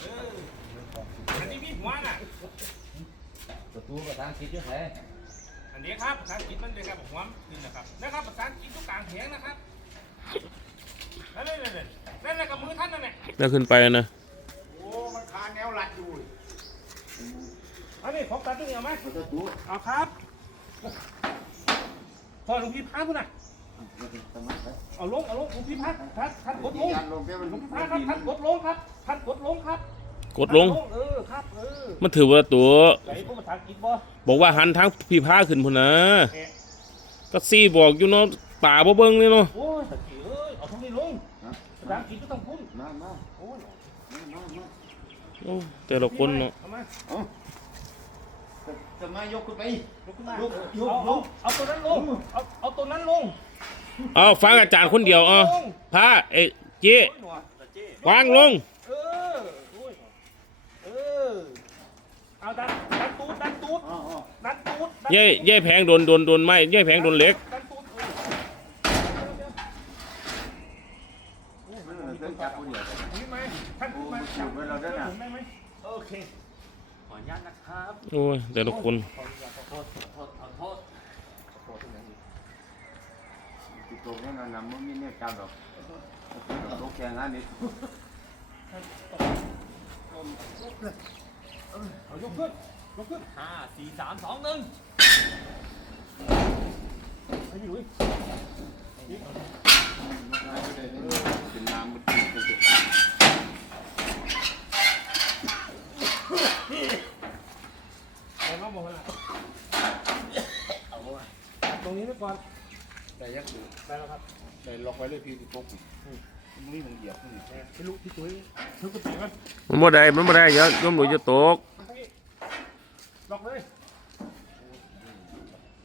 เอออันนี้มีหัวน่ะ ประตูประธานคิดอยู่ไหนอันนี้ครับภาษาอังกฤษมันเป็นครับหัวนี่นะครับนะครับภาษาอังกฤษทุกกลางแผงนะครับนั่นนั่นนั่นนั่นนั่นกับมือท่านนั่นแหละแล้วขึ้นไปนะโอ้มันคาแนวหลัดอยู่อันนี้ของตัดตัวเหนียวไหมประตูเอาครับพอหลวงพี่พักคุณน่ะทำไมครับ เอาลงเอาลงหลวงพี่พักท่านท่านกดลงยันลงแค่มันหลวงพี่พักครับท่านกดลงครับท่านกดลงครับกดลง เออครับเออมันถือว่าตัวไหนพวกภาษาอังกฤษบ่บอกว่าหันทางพี่พาขึ้นพุ่นนะแหะก็ซี่บอกอยู่เนาะป่าบ่เบิ่งเลยเนาะโอ้ยตะกี้เอ้ยเอาตรงนี้ลงภาษาอังกฤษก็ต้องพูดมามาโอ้ยมามาโอ้แต่ละคนเนาะเอามาจะจะมายกขึ้นไปยกขึ้นมาลุกเออลุกเอาลุเอากเอาตัวนั้นลงเอาเอาตัวนั้นลง เอาฟังอาจารย์คนเดียวเอาพาเอ้เจ๊โอ้ยหนวดวางลง เออโอ้ยเออเอาดันดันตูดดันตูดอ๋ออ๋อดันตูดดันเย่เย่แพงโดนโดนโดนไม้เย่แพงโดนเหล็ก ดันตูดเออโอ้ยมันเต้นจับคนเดียวนี่ไหมท่านพูดมาโอ้มันสูบไว้เราด้วยน่ะผมได้ไหมโอเค ขออนุญาตนะครับ โอ้ยแต่ละคน ขออนุญาตขอโทษขอโทษขอโทษขอโทษที่ไหนอีก ติดตรงนั้นนำมันมีเนี่ยจับดอกลูกแข่งงานนี้เอายกขึ้นยกขึ้นห้าสี่สามสองหนึ่งไอ้พี่หลุยเป็นน้ำมันติดเอาน้องบอกว่าตรงนี้ไว้ก่อน แต่ยักษ์อยู่ได้แล้วครับแต่ล็อกไว้เลยพี่ที่ตกมันนี่มันเหยียบนี่แหมพี่ลุพี่ตุ้ยทุกกระติกมันมันบ่ได้มันบ่ได้เดี๋ยวโยมหลุยจะตกล็อกเลย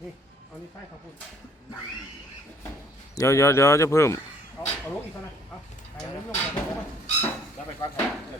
นี่เอานี่ใส่ขอบคุณเดี๋ยวเดี๋ยวเดี๋ยวจะเพิ่มเอาเอาลงอีกเท่านั้นเอาไอ้เล่นลงก่อนลงมาแล้วไปก้อนทองเลยนะ